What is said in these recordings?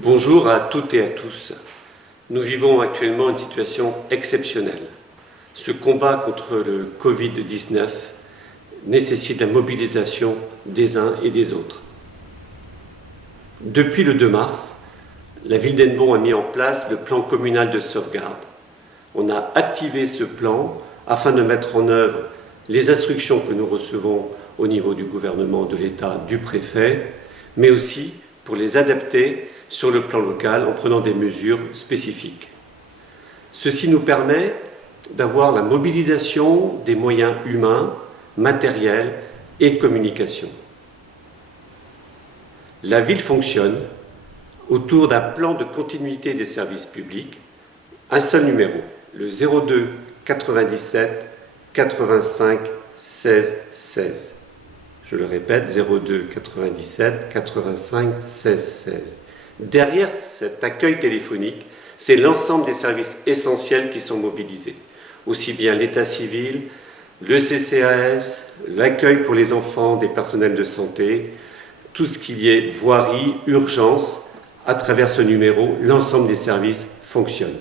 Bonjour à toutes et à tous. Nous vivons actuellement une situation exceptionnelle. Ce combat contre le Covid-19 nécessite la mobilisation des uns et des autres. Depuis le 2 mars, la ville d'Hennebont a mis en place le plan communal de sauvegarde. On a activé ce plan afin de mettre en œuvre les instructions que nous recevons au niveau du gouvernement, de l'État, du préfet, mais aussi pour les adapter sur le plan local en prenant des mesures spécifiques. Ceci nous permet d'avoir la mobilisation des moyens humains, matériels et de communication. La ville fonctionne autour d'un plan de continuité des services publics, un seul numéro, le 02 97 85 16 16. Je le répète, 02 97 85 16 16. Derrière cet accueil téléphonique, c'est l'ensemble des services essentiels qui sont mobilisés. Aussi bien l'état civil, le CCAS, l'accueil pour les enfants des personnels de santé, tout ce qui est voirie, urgence, à travers ce numéro, l'ensemble des services fonctionnent.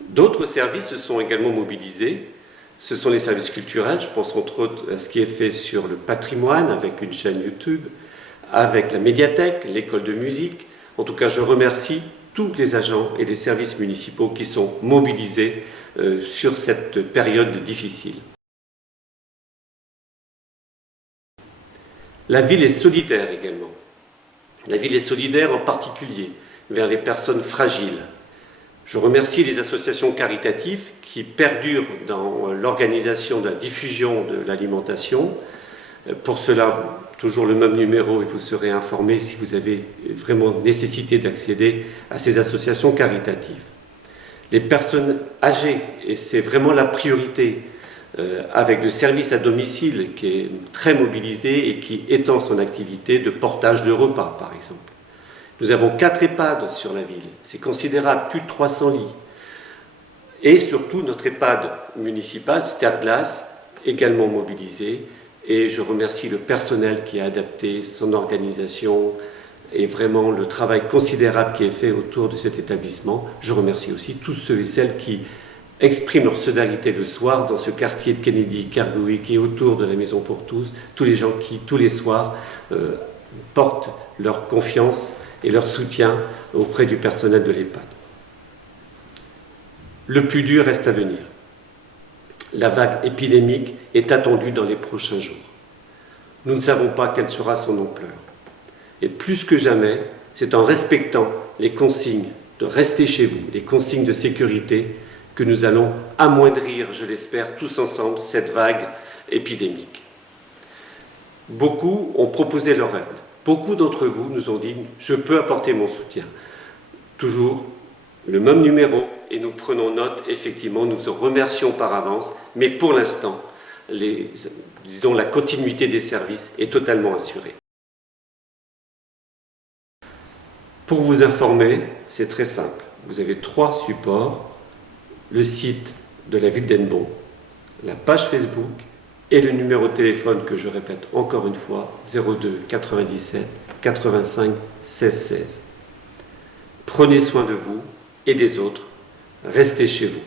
D'autres services se sont également mobilisés. Ce sont les services culturels, je pense entre autres à ce qui est fait sur le patrimoine avec une chaîne YouTube, avec la médiathèque, l'école de musique. En tout cas, je remercie tous les agents et les services municipaux qui sont mobilisés sur cette période difficile. La ville est solidaire également. La ville est solidaire en particulier vers les personnes fragiles. Je remercie les associations caritatives qui perdurent dans l'organisation de la diffusion de l'alimentation. Pour cela, toujours le même numéro et vous serez informés si vous avez vraiment nécessité d'accéder à ces associations caritatives. Les personnes âgées, et c'est vraiment la priorité, avec le service à domicile qui est très mobilisé et qui étend son activité de portage de repas, par exemple. Nous avons 4 EHPAD sur la ville, c'est considérable, plus de 300 lits. Et surtout notre EHPAD municipal, Sterglass, également mobilisé. Et je remercie le personnel qui a adapté son organisation et vraiment le travail considérable qui est fait autour de cet établissement. Je remercie aussi tous ceux et celles qui expriment leur solidarité le soir dans ce quartier de Kennedy, Kergoué, qui est autour de la Maison pour tous, tous les gens qui, tous les soirs, portent leur confiance et leur soutien auprès du personnel de l'EHPAD. Le plus dur reste à venir. La vague épidémique est attendue dans les prochains jours. Nous ne savons pas quelle sera son ampleur. Et plus que jamais, c'est en respectant les consignes de rester chez vous, les consignes de sécurité, que nous allons amoindrir, je l'espère, tous ensemble, cette vague épidémique. Beaucoup ont proposé leur aide. Beaucoup d'entre vous nous ont dit « je peux apporter mon soutien ». Toujours le même numéro et nous prenons note, effectivement, nous vous remercions par avance, mais pour l'instant, la continuité des services est totalement assurée. Pour vous informer, c'est très simple. Vous avez 3 supports, le site de la ville d'Hennebont, la page Facebook et le numéro de téléphone que je répète encore une fois, 02 97 85 16 16. Prenez soin de vous et des autres. Restez chez vous.